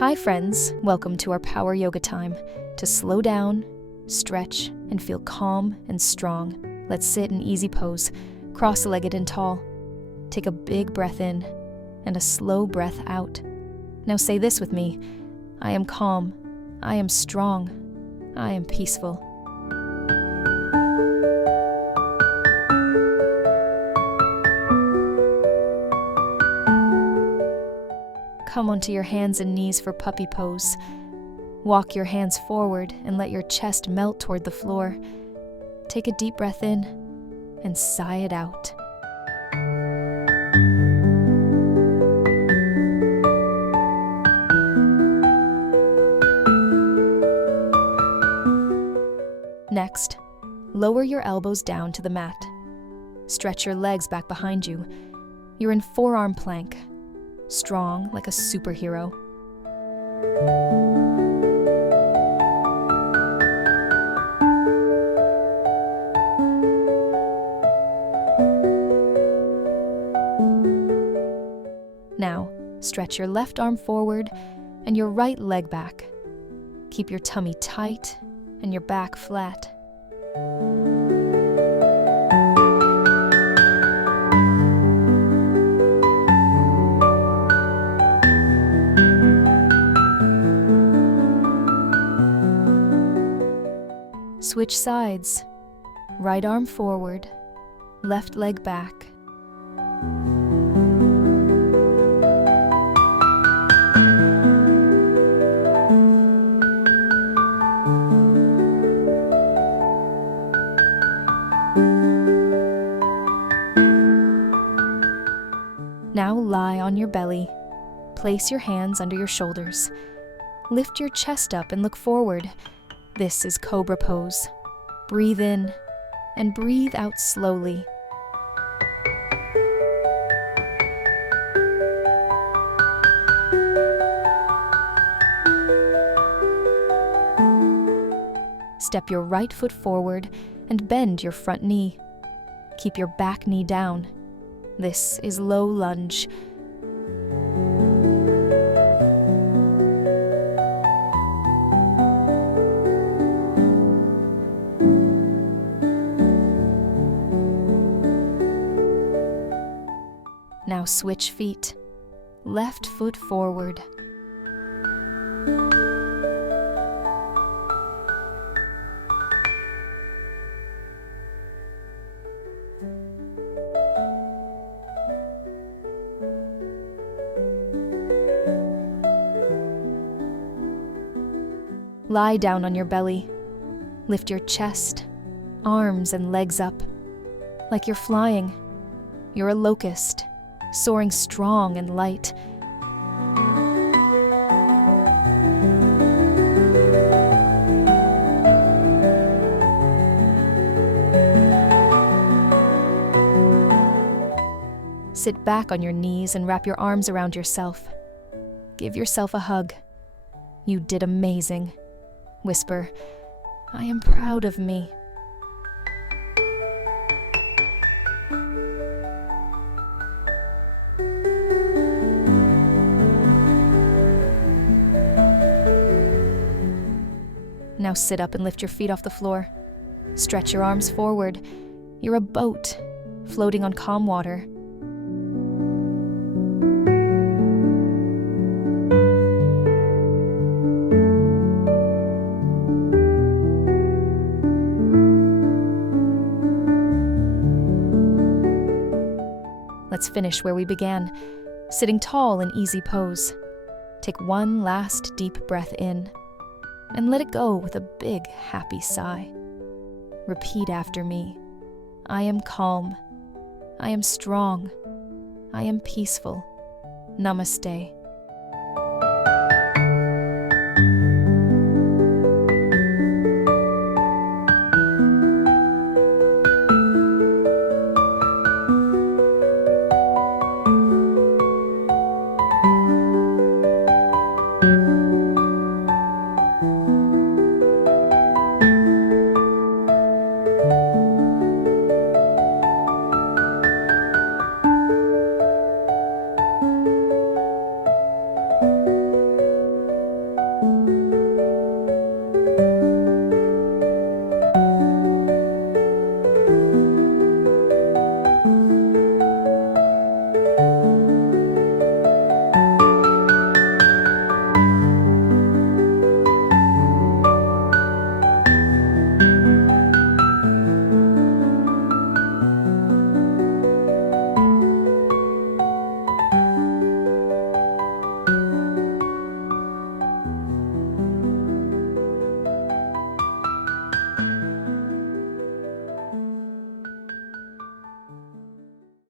Hi friends, welcome to our power yoga time. To slow down, stretch, and feel calm and strong, let's sit in easy pose, cross-legged and tall. Take a big breath in and a slow breath out. Now say this with me: I am calm, I am strong, I am peaceful. Come onto your hands and knees for puppy pose. Walk your hands forward and let your chest melt toward the floor. Take a deep breath in and sigh it out. Next, lower your elbows down to the mat. Stretch your legs back behind you. You're in Forearm Plank, strong like a superhero. Now, stretch your left arm forward and your right leg back. Keep your tummy tight and your back flat. Switch sides. Right arm forward, left leg back. Now lie on your belly. Place your hands under your shoulders. Lift your chest up and look forward. This is Cobra Pose. Breathe in and breathe out slowly. Step your right foot forward and bend your front knee. Keep your back knee down. This is low lunge. Now switch feet. Left foot forward. Lie down on your belly. Lift your chest, arms and legs up. Like you're flying. You're a locust, soaring strong and light. Sit back on your knees and wrap your arms around yourself. Give yourself a hug. You did amazing. Whisper, I am proud of me. Now sit up and lift your feet off the floor. Stretch your arms forward. You're a boat, floating on calm water. Let's finish where we began, sitting tall in easy pose. Take one last deep breath in and let it go with a big, happy sigh. Repeat after me. I am calm. I am strong. I am peaceful. Namaste.